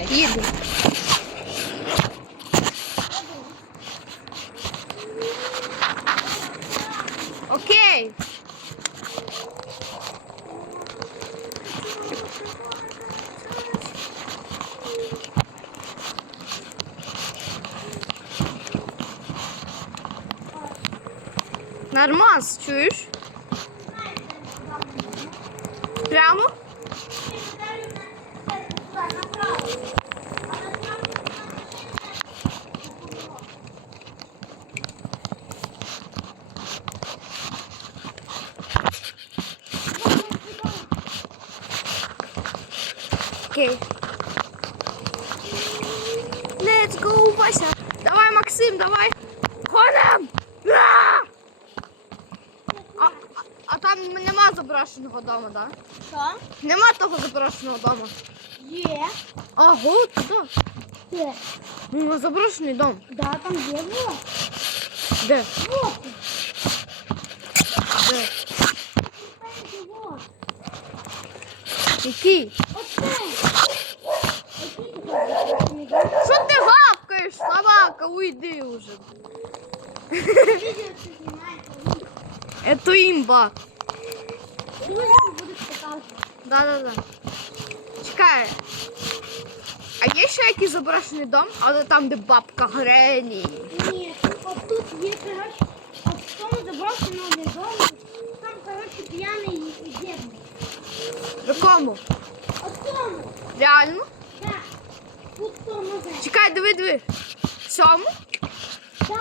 Давай. Їду. Окей. Нормас, чуєш? Прямо? Окей. Let's go, Вася. Давай, Максим, давай. Гоним! А, а, а там нема заброшеного дому, да? Що? Нема того заброшеного дому. Є. Ого, туди. Є. Ну, заброшений дом. Да, там є було. Де? Вот. Де? Який ти хочеш? Що ти гавкаєш, собака? Уйди уже. Это показувати. Да-да-да. Чекай. А є ще якийсь заброшений дом, але там, де бабка Грені. Ні, от тут є, коротше, от в тому заброшеному дому, там, коротше, п'яний дід. В якому? От в тому, Реально? так. Тут в тому. Чекай, диви, диви. Цьому? Та.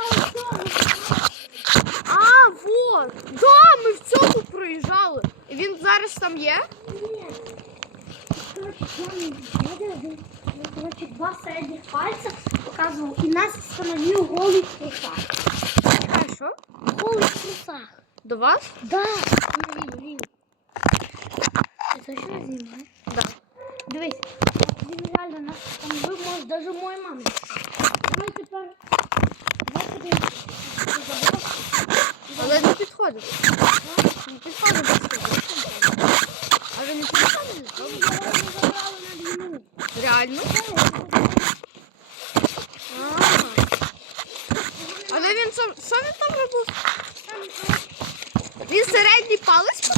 А, вот. Да, ми в цьому проїжджали. І він зараз там є? Ні. П'яний дід один. Два середніх пальця показував і нас встановив голий в трусах. Чекай, що? Голий в трусах. До вас? Да. Лів, лів. Це що знімає? Да. Дивись, от він реально нас там вбив, може, даже мою маму. Давай тепер. Давай подивимось. що це за бог. Не підходить. Не підходить до цього. Не підходить? Ми його забрали на війну. Реально? А. Але він що, що він там робив? Він середній палець?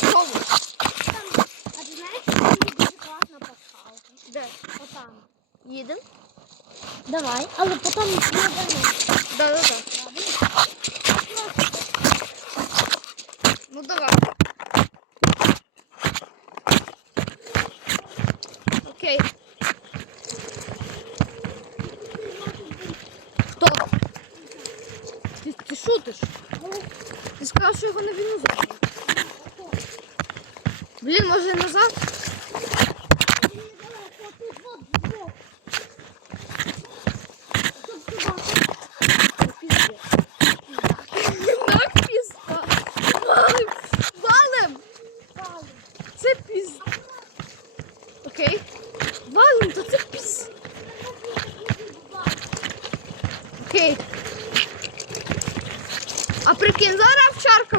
Чому? а ти знаєш, що там дуже класна пасхалка? Де? Отам. Їдемо? Давай, але потім не вернемося. Да-да-да. Ну давай. Окей. Хто? Ти, ти шутиш? Ти сказав, що його на війну забрали. Блін, може назад? Так, пізда. Валим! Валим! Це піз. Окей. Валим, то це піз. Окей. А прикинь, зараз овчарка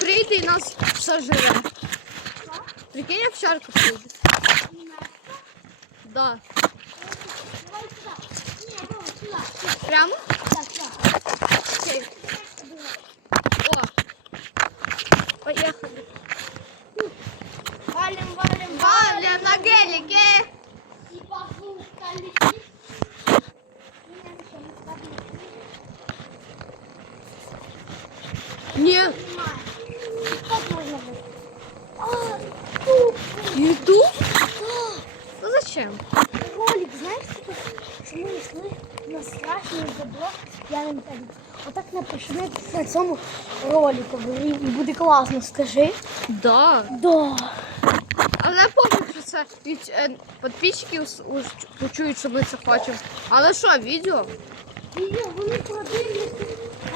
прийде і нас сожре. Прикинь, овчарка прийде. Да. Прямо? Зачем? Ролик, знаешь, что, що ми йшли на страшний заброс з п'яним тарі. Отак напиши на цьому ролику, і буде класно, скажи. Да. Да. Але пофіг, що це від е, підписчиків с- уж почують, що ми це хочемо. Але що, відео? Відео, вони продивляться,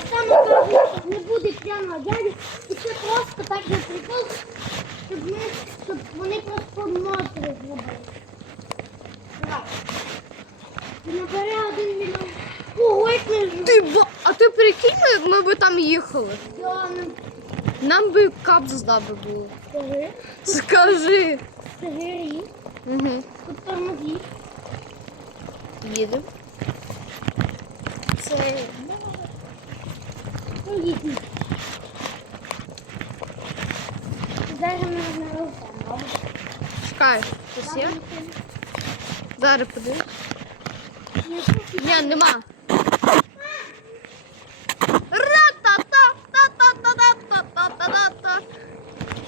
а там кажуть, не буде п'яного дяді. І це просто так для прикол, щоб, ми, щоб вони просто ноти зробили. Набере один мільйон. Не жу. Ти ба... А ти прикинь, ми, ми би там їхали. Я не Нам би капзда би було. скажи. Скажи. Скажи, Угу. тут тормози. Їдемо. Це. Ну, їдь. Зараз ми. Чекай, щось є? Зараз подивись. Yanıma.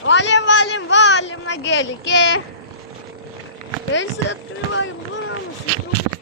Валим, валим, валим на гелике. Эльса, открываем, бурам, сутрук.